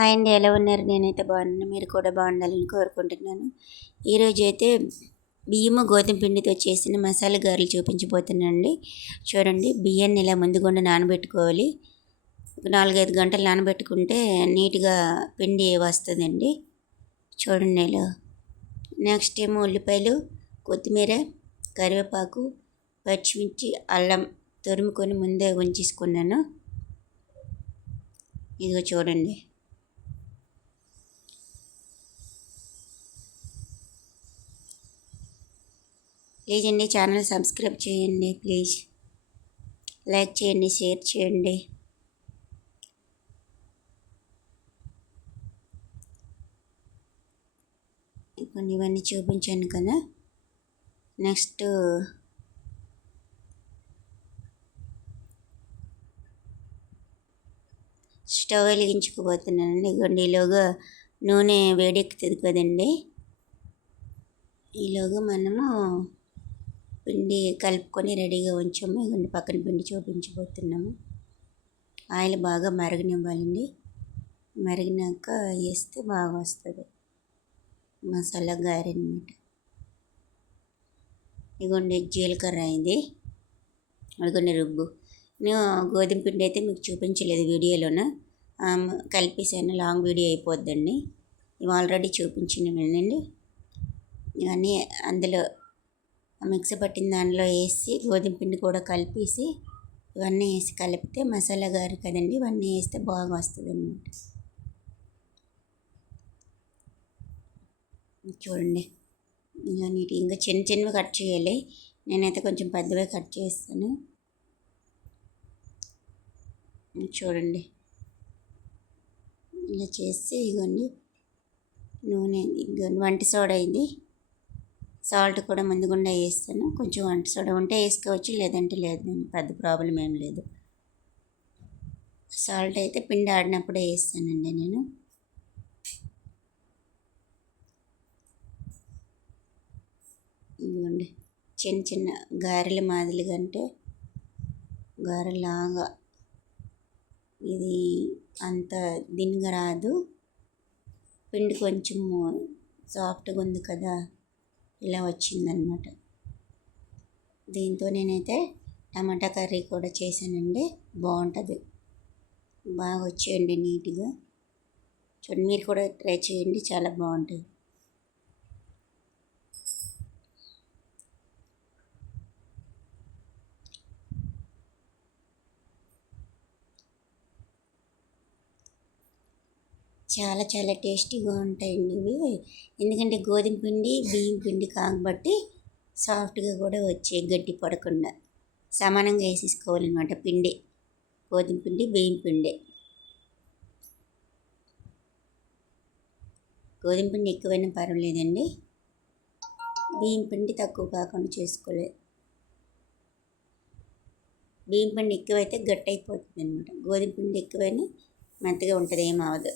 Hi అండి, ఎలా ఉన్నారు? నేనైతే బాగున్నాను, మీరు కూడా బాగుండాలని కోరుకుంటున్నాను. ఈరోజు అయితే బియ్యము గోధుమ పిండితో చేసిన మసాలా గారెలు చూపించబోతున్నానండి. చూడండి, బియ్యాన్ని ఇలా ముందుగుండా నానబెట్టుకోవాలి. 4-5 గంటలు నానబెట్టుకుంటే నీట్గా పిండి వస్తుందండి. చూడండి ఇలా. నెక్స్ట్ ఏమో ఉల్లిపాయలు, కొత్తిమీర, కరివేపాకు, పచ్చిమిర్చి, అల్లం తురుముకొని ముందే ఉంచేసుకున్నాను. ఇదిగో చూడండి. ప్లీజ్ అండి, ఛానల్ సబ్స్క్రైబ్ చేయండి. ప్లీజ్ లైక్ చేయండి, షేర్ చేయండి. కొన్ని ఇవన్నీ చూపించాను కదా. నెక్స్ట్ స్టవ్ వెలిగించుకోబోతున్నానండి. ఇదిగోండి, ఈలోగా నూనె వేడెక్కుతుంది కదండి. ఈలోగా మనము పిండి కలుపుకొని రెడీగా ఉంచాము. ఇదిగోండి, పక్కన పిండి చూపించబోతున్నాము. ఆయిల్ బాగా మరగనివ్వాలండి. మరిగినాక వేస్తే బాగా వస్తుంది మసాలా గారె అనమాట. ఇదిగోండి, జీలకర్ర ఇది. అదిగోండి రుబ్బు. నేను గోధుమ పిండి అయితే మీకు చూపించలేదు వీడియోలోన, కలిపేసాను. Long video అయిపోద్దండి. ఇవి ఆల్రెడీ చూపించినవేనండి. ఇవన్నీ అందులో మిక్సీ పట్టిన దానిలో వేసి గోధుమ పిండి కూడా కలిపేసి ఇవన్నీ వేసి కలిపితే మసాలా గారు కదండి. ఇవన్నీ వేస్తే బాగా వస్తుంది అన్నమాట. చూడండి, ఇంకా నీట్ ఇంకా చిన్న చిన్నవి కట్ చేయాలి. నేనైతే కొంచెం పెద్దవే కట్ చేస్తాను. చూడండి, ఇలా చేస్తే ఇవన్నీ నూనె, వంట సోడా ఇది. సాల్ట్ కూడా ముందుగుండా వేస్తాను. కొంచెం వంట సోడా ఉంటే వేసుకోవచ్చు, లేదంటే లేదు, పెద్ద ప్రాబ్లం ఏం లేదు. సాల్ట్ అయితే పిండి ఆడినప్పుడే వేస్తానండి నేను. ఇదిగోండి, చిన్న చిన్న గారెల మాదిరిగా, అంటే గారెలాగా. ఇది అంత దిన్గా రాదు, పిండి కొంచెం సాఫ్ట్గా ఉంది కదా, ఇలా వచ్చిందనమాట. దీంతో నేనైతే టమాటా కర్రీ కూడా చేశానండి. బాగుంటుంది, బాగా వచ్చేయండి నీట్గా. చూడండి, మీరు కూడా ట్రై చేయండి, చాలా బాగుంటుంది. చాలా చాలా టేస్టీగా ఉంటాయండి ఇవి. ఎందుకంటే గోధుమ పిండి బియ్యం పిండి కాబట్టి సాఫ్ట్గా కూడా వచ్చే, గట్టి పడకుండా సమానంగా వేసేసుకోవాలన్నమాట. పిండి గోధుమ పిండి బియ్యం పిండి. గోధుమ పిండి ఎక్కువైనా పర్వాలేదండి, బియ్యం పిండి తక్కువ కాకుండా చేసుకోలేదు. బియ్యం పిండి ఎక్కువైతే గట్టి అయిపోతుంది అనమాట. గోధుమ పిండి ఎక్కువైనా మెత్తగా ఉంటుంది, ఏమవదు.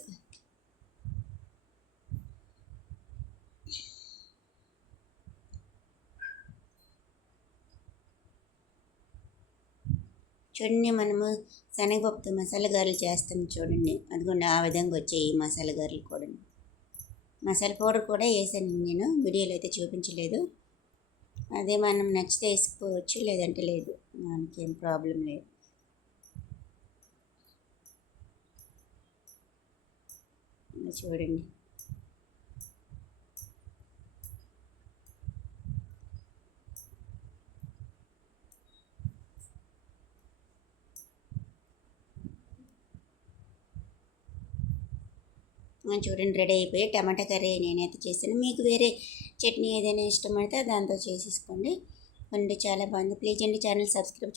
చూడండి, మనము శనగపప్పుతో మసాలా గారెలు చేస్తాం చూడండి. అదిగోండి, ఆ విధంగా వచ్చాయి ఈ మసాలా గారెలు కూడా. మసాలా పౌడర్ కూడా వేసాను నేను, వీడియోలో అయితే చూపించలేదు. అదే మనం నచ్చితే వేసుకోవచ్చు, లేదంటే లేదు, దానికి ఏం ప్రాబ్లం లేదు. చూడండి, చూడండి, రెడీ అయిపోయి టమాటా కర్రీ నేనైతే చేశాను. మీకు వేరే చట్నీ ఏదైనా ఇష్టమైతే దాంతో చేసేసుకోండి. చాలా బాగుంది. ప్లీజ్ అండి, ఛానల్ సబ్స్క్రైబ్